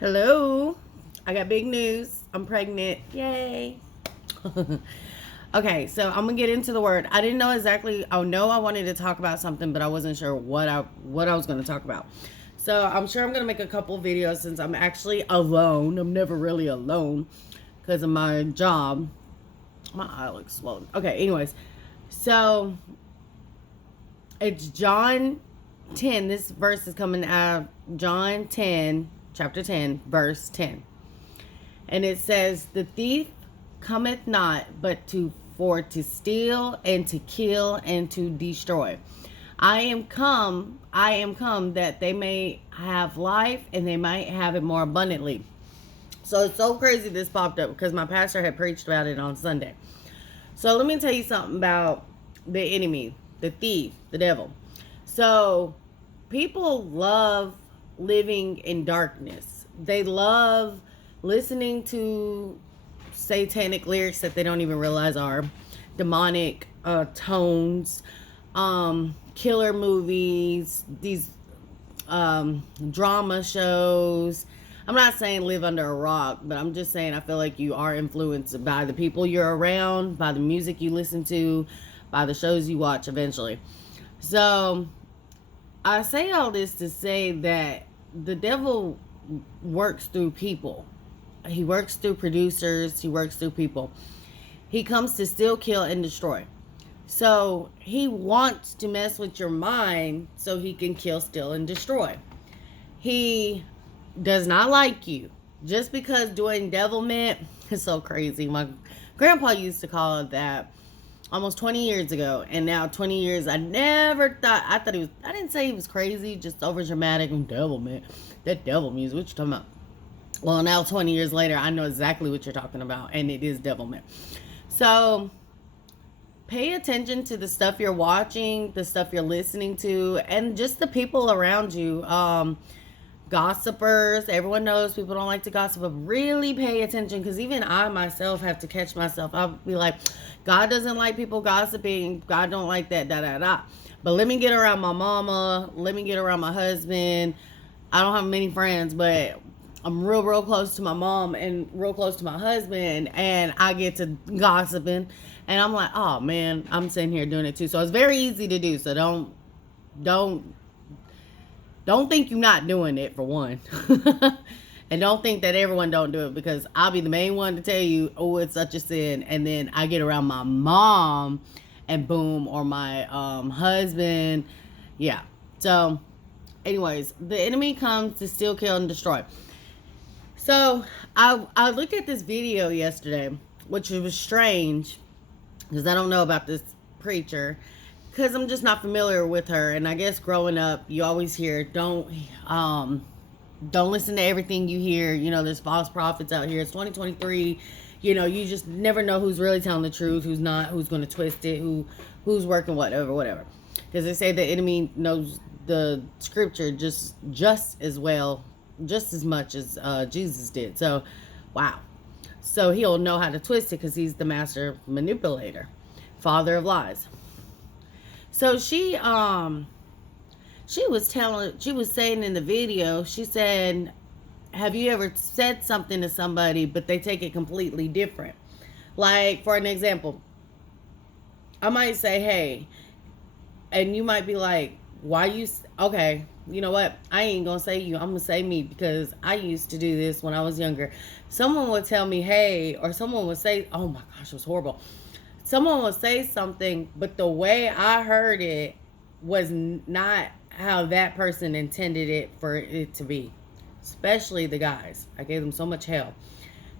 Hello. I got big news. I'm pregnant. Yay. Okay, so I'm gonna get into the word. I didn't know exactly. I know I wanted to talk about something, but I wasn't sure what I was gonna talk about. So I'm sure I'm gonna make a couple videos since I'm actually alone. I'm never really alone because of my job. My eye looks swollen. Okay, anyways. So it's John 10. This verse is coming out of John 10, chapter 10, verse 10. And it says, "The thief cometh not but to steal and to kill and to destroy. I am come that they may have life and they might have it more abundantly." So it's so crazy this popped up because my pastor had preached about it on Sunday. So let me tell you something about the enemy, the thief, the devil. So people love living in darkness. They love listening to satanic lyrics that they don't even realize are demonic tones, killer movies, these drama shows. I'm not saying live under a rock, but I'm just saying I feel like you are influenced by the people you're around, by the music you listen to, by the shows you watch eventually. So I say all this to say that the devil works through people. He works through producers. He works through people. He comes to steal, kill, and destroy. So he wants to mess with your mind so he can kill, steal, and destroy. He does not like you. Just because doing devilment is so crazy. My grandpa used to call it that almost 20 years ago. And now 20 years, I didn't say he was crazy, just over dramatic and devilment. That devil music, what you talking about? Well, now 20 years later, I know exactly what you're talking about, and it is devilment. So pay attention to the stuff you're watching, the stuff you're listening to, and just the people around you. Gossipers, everyone knows people don't like to gossip, but really pay attention, because even I myself have to catch myself. I'll be like, God doesn't like people gossiping. God don't like that, da da da. But let me get around my mama. Let me get around my husband. I don't have many friends, but I'm real close to my mom and real close to my husband, and I get to gossiping, and I'm like, oh man, I'm sitting here doing it too. So it's very easy to do. So don't think you're not doing it, for one. And don't think that everyone don't do it, because I'll be the main one to tell you, oh, it's such a sin, and then I get around my mom and boom, or my husband. Yeah. So anyways, the enemy comes to steal, kill, and destroy. So I looked at this video yesterday, which was strange because I don't know about this preacher, because I'm just not familiar with her. And I guess growing up, you always hear don't listen to everything you hear. You know, there's false prophets out here. It's 2023. You know, you just never know who's really telling the truth, who's not, who's going to twist it, who's working whatever. Because they say the enemy knows the scripture just as well, just as much as Jesus did. So, wow. So he'll know how to twist it because he's the master manipulator, father of lies. So she was saying in the video, she said, have you ever said something to somebody but they take it completely different? Like, for an example, I might say, hey, and you might be like, why you, okay, you know what? I ain't gonna say you, I'm gonna say me, because I used to do this when I was younger. Someone would tell me, hey, or someone would say, oh my gosh, it was horrible. Someone would say something, but the way I heard it was not how that person intended it for it to be. Especially the guys. I gave them so much hell.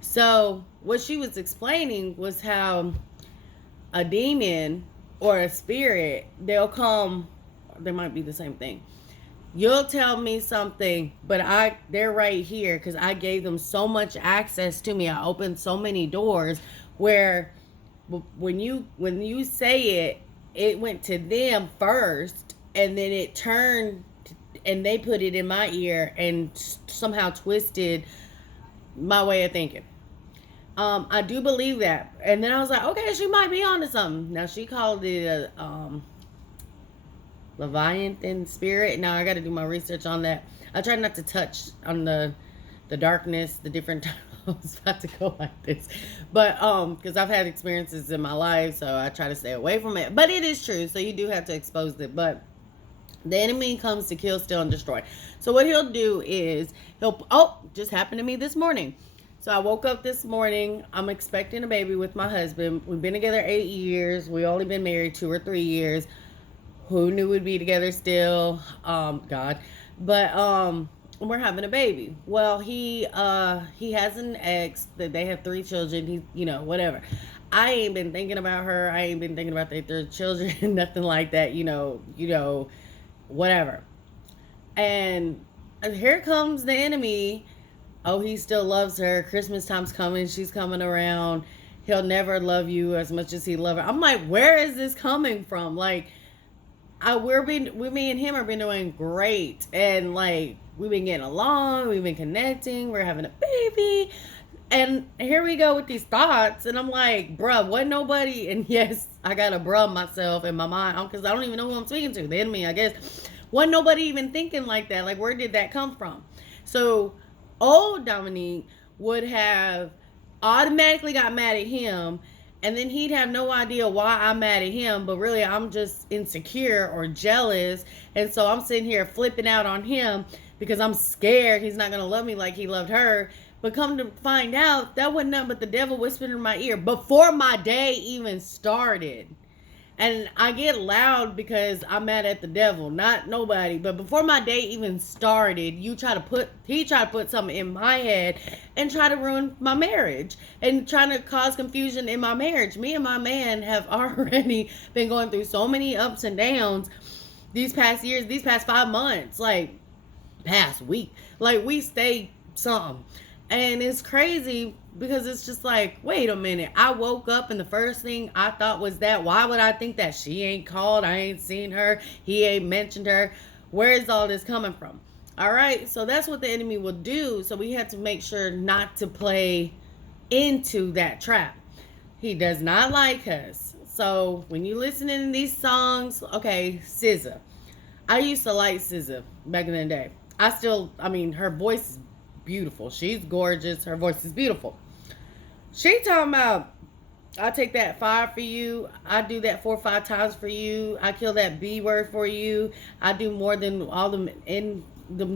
So what she was explaining was how a demon or a spirit, they'll come, they might be the same thing. You'll tell me something, but they're right here because I gave them so much access to me. I opened so many doors where when you say it went to them first, and then it turned and they put it in my ear and somehow twisted my way of thinking. I do believe that. And then I was like, okay, she might be onto something. Now she called it a Leviathan spirit. Now I got to do my research on that. I try not to touch on the the darkness, the different I was about to go like this, but because I've had experiences in my life, so I try to stay away from it. But it is true, so you do have to expose it. But the enemy comes to kill, steal, and destroy. So what he'll do is just happened to me this morning. So I woke up this morning. I'm expecting a baby with my husband. We've been together 8 years. We only been married 2 or 3 years. Who knew we'd be together still? God. But we're having a baby. Well, he has an ex that they have 3 children. He, whatever. I ain't been thinking about her. I ain't been thinking about their 3 children. Nothing like that. Whatever. And here comes the enemy. Oh, he still loves her. Christmas time's coming. She's coming around. He'll never love you as much as he loved her. I'm like, where is this coming from? Like, me and him have been doing great. And like, we've been getting along. We've been connecting. We're having a baby. And here we go with these thoughts. And I'm like, bruh, wasn't nobody. And yes, I got a bruh myself in my mind. Because I don't even know who I'm speaking to. The enemy, I guess. Wasn't nobody even thinking like that. Like, where did that come from? So old Dominique would have automatically got mad at him, and then he'd have no idea why I'm mad at him, but really I'm just insecure or jealous, and so I'm sitting here flipping out on him because I'm scared he's not going to love me like he loved her. But come to find out, that wasn't nothing but the devil whispering in my ear before my day even started. And I get loud because I'm mad at the devil, not nobody. But before my day even started, he tried to put something in my head and try to ruin my marriage and trying to cause confusion in my marriage. Me and my man have already been going through so many ups and downs these past years, these past 5 months, like past week. Like, we stayed something. And it's crazy because it's just like, wait a minute. I woke up and the first thing I thought was that. Why would I think that? She ain't called. I ain't seen her. He ain't mentioned her. Where is all this coming from? All right. So that's what the enemy will do. So we have to make sure not to play into that trap. He does not like us. So when you listening to these songs, okay, SZA. I used to like SZA back in the day. Her voice is beautiful. She's gorgeous. Her voice is beautiful. She talking about, I take that fire for you. I do that 4 or 5 times for you. I kill that B word for you. I do more than all them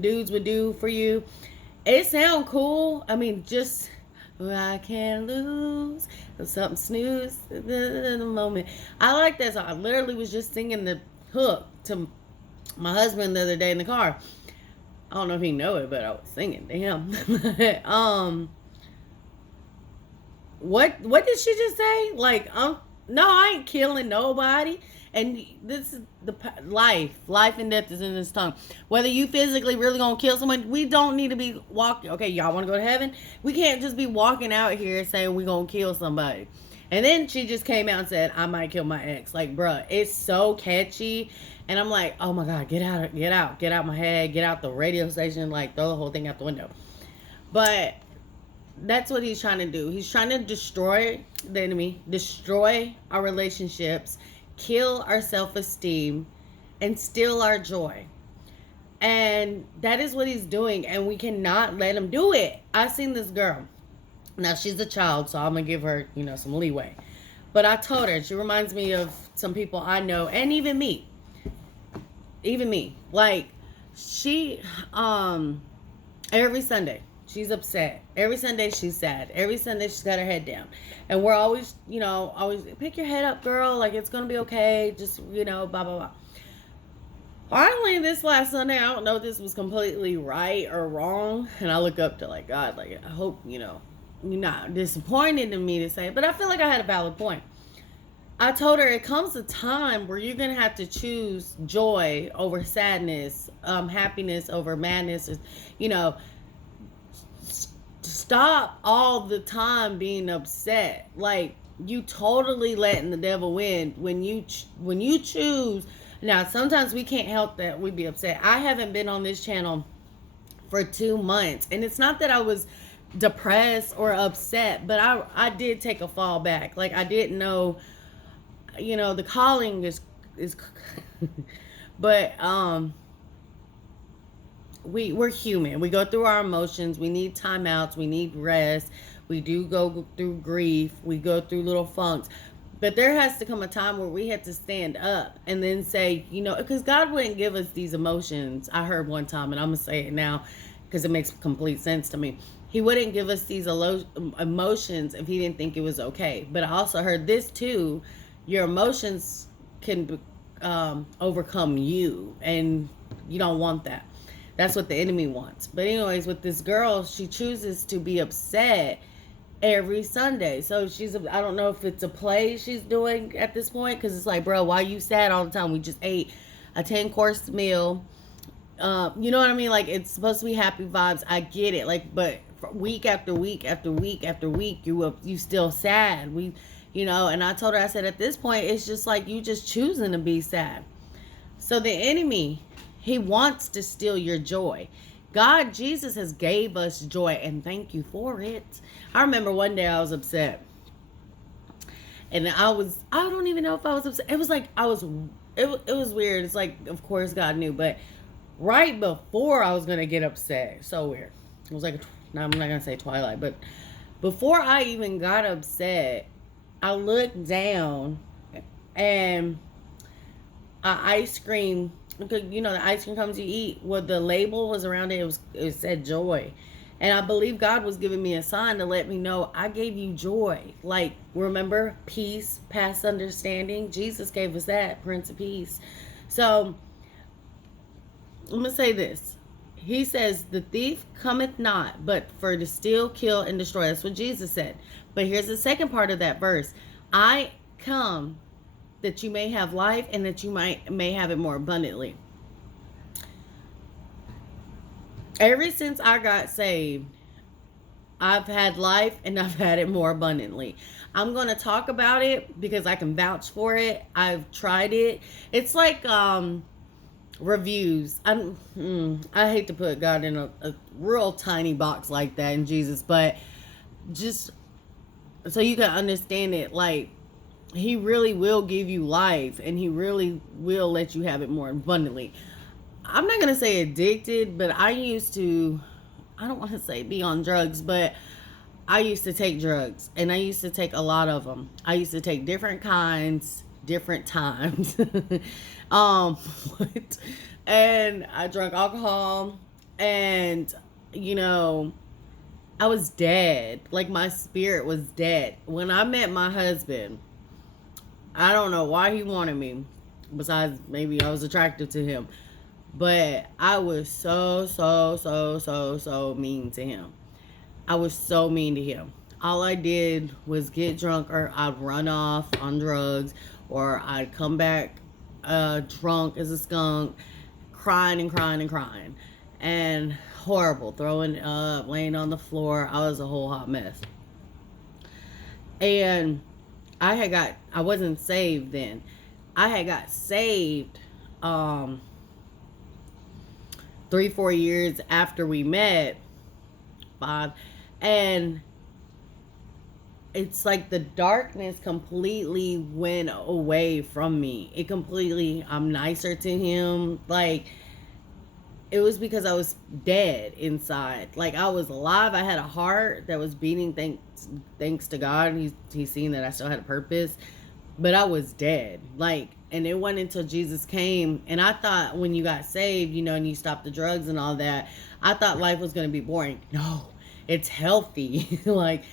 dudes would do for you. It sound cool. Just I can't lose something snooze the moment. I like that song. I literally was just singing the hook to my husband the other day in the car. I don't know if he know it, but I was singing to him. What did she just say? Like, no, I ain't killing nobody. And this is the life and death is in this tongue. Whether you physically really gonna kill someone, we don't need to be walking. Okay, y'all want to go to heaven? We can't just be walking out here saying we gonna kill somebody. And then she just came out and said, I might kill my ex. Like, bruh, it's so catchy. And I'm like, oh my God, get out my head, get out the radio station, like throw the whole thing out the window. But that's what he's trying to do. He's trying to destroy the enemy, destroy our relationships, kill our self-esteem, and steal our joy. And that is what he's doing, and we cannot let him do it. I've seen this girl. Now, she's a child, so I'm going to give her, some leeway. But I told her, she reminds me of some people I know, and even me. Like, she, every Sunday, she's upset. Every Sunday, she's sad. Every Sunday, she's got her head down. And we're always, always, pick your head up, girl. Like, it's going to be okay. Just, blah, blah, blah. Finally, this last Sunday, I don't know if this was completely right or wrong. And I look up to, like, God, like, I hope, you're not disappointed in me to say it. But I feel like I had a valid point. I told her it comes a time where you're going to have to choose joy over sadness, happiness over madness. Stop all the time being upset. Like, you totally letting the devil win when you choose. Now, sometimes we can't help that we be upset. I haven't been on this channel for 2 months, and it's not that I was depressed or upset, but I did take a fall back. Like, I didn't know, the calling is but we're human. We go through our emotions. We need timeouts. We need rest. We do go through grief. We go through little funks. But there has to come a time where we have to stand up and then say, because God wouldn't give us these emotions. I heard one time, and I'm going to say it now because it makes complete sense to me. He wouldn't give us these emotions if he didn't think it was okay. But I also heard this too. Your emotions can overcome you, and you don't want that. That's what the enemy wants. But anyways, with this girl, she chooses to be upset every Sunday. So I don't know if it's a play she's doing at this point, because it's like, bro, why you sad all the time? We just ate a 10-course meal. You know what I mean? Like, it's supposed to be happy vibes. I get it. Like, but week after week after week after week, you still sad. And I told her, I said, at this point, it's just like you just choosing to be sad. So the enemy, he wants to steal your joy. God, Jesus has gave us joy, and thank you for it. I remember one day I was upset. And I don't even know if I was upset. It was like it was weird. It's like, of course God knew, but right before I was going to get upset. So weird. It was like, I'm not going to say Twilight, but before I even got upset, I looked down and ice cream, because the ice cream comes you eat, what the label was around it, it said joy. And I believe God was giving me a sign to let me know I gave you joy. Like, remember, peace, past understanding. Jesus gave us that, Prince of Peace. So I'm going to say this. He says, the thief cometh not, but for to steal, kill, and destroy. That's what Jesus said. But here's the second part of that verse. I come that you may have life, and that you may have it more abundantly. Ever since I got saved, I've had life, and I've had it more abundantly. I'm going to talk about it because I can vouch for it. I've tried it. It's like reviews. I hate to put God in a real tiny box like that, in Jesus, but just so you can understand it, like, he really will give you life, and he really will let you have it more abundantly. I'm not going to say addicted, but I don't want to say be on drugs, but I used to take drugs, and I used to take a lot of them. I used to take different kinds, different times. And I drank alcohol, and, I was dead. Like, my spirit was dead. When I met my husband, I don't know why he wanted me, besides maybe I was attractive to him. But I was so mean to him. I was so mean to him. All I did was get drunk, or I'd run off on drugs, or I'd come back drunk as a skunk, crying, and horrible, throwing up, laying on the floor. I was a whole hot mess. And I wasn't saved then. I had got saved 3-4 years after we met, 5, and it's like the darkness completely went away from me. I'm nicer to him. Like, it was because I was dead inside. Like, I was alive. I had a heart that was beating thanks to God. He's seen that I still had a purpose. But I was dead. Like, and it wasn't until Jesus came. And I thought when you got saved, and you stopped the drugs and all that, I thought life was going to be boring. No, it's healthy. Like,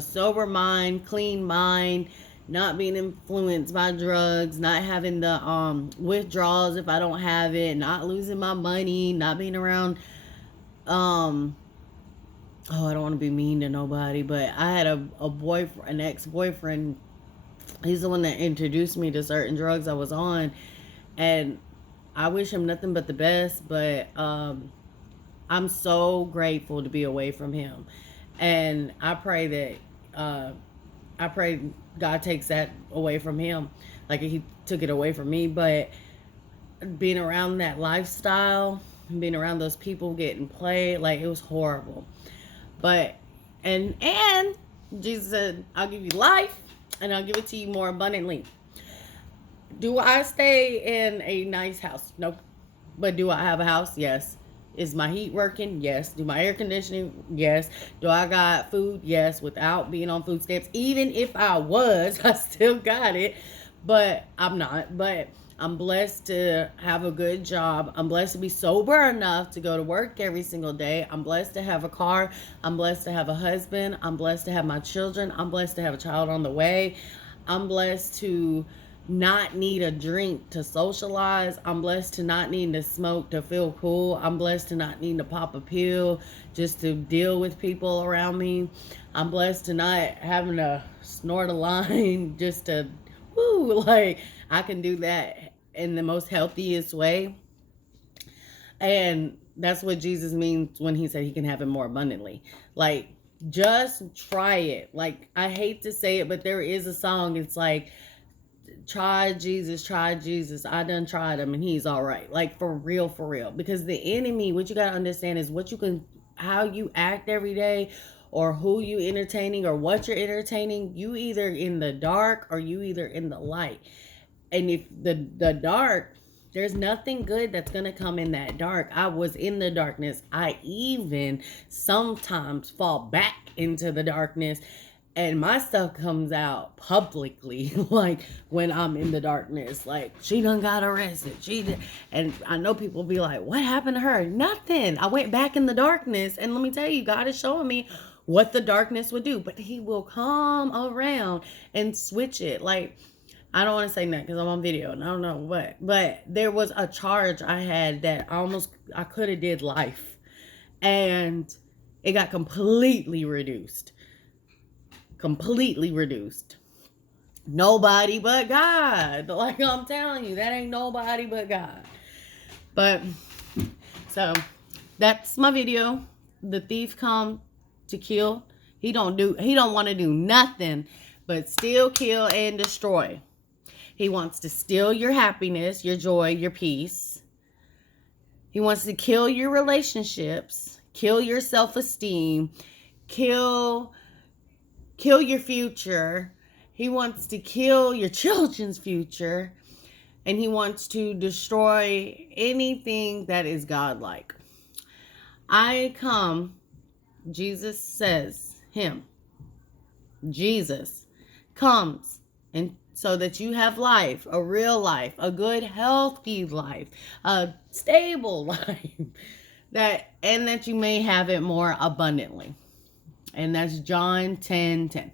sober mind, clean mind, not being influenced by drugs, not having the withdrawals if I don't have it, not losing my money, not being around I don't want to be mean to nobody, but I had a boyfriend, an ex-boyfriend. He's the one that introduced me to certain drugs I was on, and I wish him nothing but the best, but I'm so grateful to be away from him. And I pray that God takes that away from him, like he took it away from me. But being around that lifestyle, being around those people getting played, like, it was horrible. But and Jesus said, I'll give you life, and I'll give it to you more abundantly. Do I stay in a nice house? Nope. But do I have a house? Yes. Is my heat working? Yes. Do my air conditioning? Yes. Do I got food? Yes. Without being on food stamps. Even if I was, I still got it. But I'm not. But I'm blessed to have a good job. I'm blessed to be sober enough to go to work every single day. I'm blessed to have a car. I'm blessed to have a husband. I'm blessed to have my children. I'm blessed to have a child on the way. I'm blessed to not need a drink to socialize. I'm blessed to not need to smoke to feel cool. I'm blessed to not need to pop a pill just to deal with people around me. I'm blessed to not having to snort a line just to, woo, like I can do that in the most healthiest way. And that's what Jesus means when he said he can have it more abundantly. Like, just try it. Like, I hate to say it, but there is a song. It's like, try Jesus. I done tried him and he's all right. Like, for real, for real. Because the enemy, what you got to understand is how you act every day, or who you entertaining, or what you're entertaining. You either in the dark or you either in the light. And if the dark, there's nothing good that's going to come in that dark. I was in the darkness. I even sometimes fall back into the darkness, and my stuff comes out publicly, like when I'm in the darkness. Like, she done got arrested. And I know people be like, what happened to her? Nothing. I went back in the darkness, and let me tell you, God is showing me what the darkness would do. But he will come around and switch it. Like, I don't want to say that because I'm on video and I don't know what. But there was a charge I had that I could have did life. And it got completely reduced. Nobody but God. Like, I'm telling you, that ain't nobody but God. But, so, that's my video. The thief come to kill. He don't want to do nothing but steal, kill, and destroy. He wants to steal your happiness, your joy, your peace. He wants to kill your relationships, kill your self-esteem, kill your future. He wants to kill your children's future. And he wants to destroy anything that is godlike. Jesus says, Jesus comes and so that you have life, a real life, a good, healthy life, a stable life, and that you may have it more abundantly. And that's John 10:10.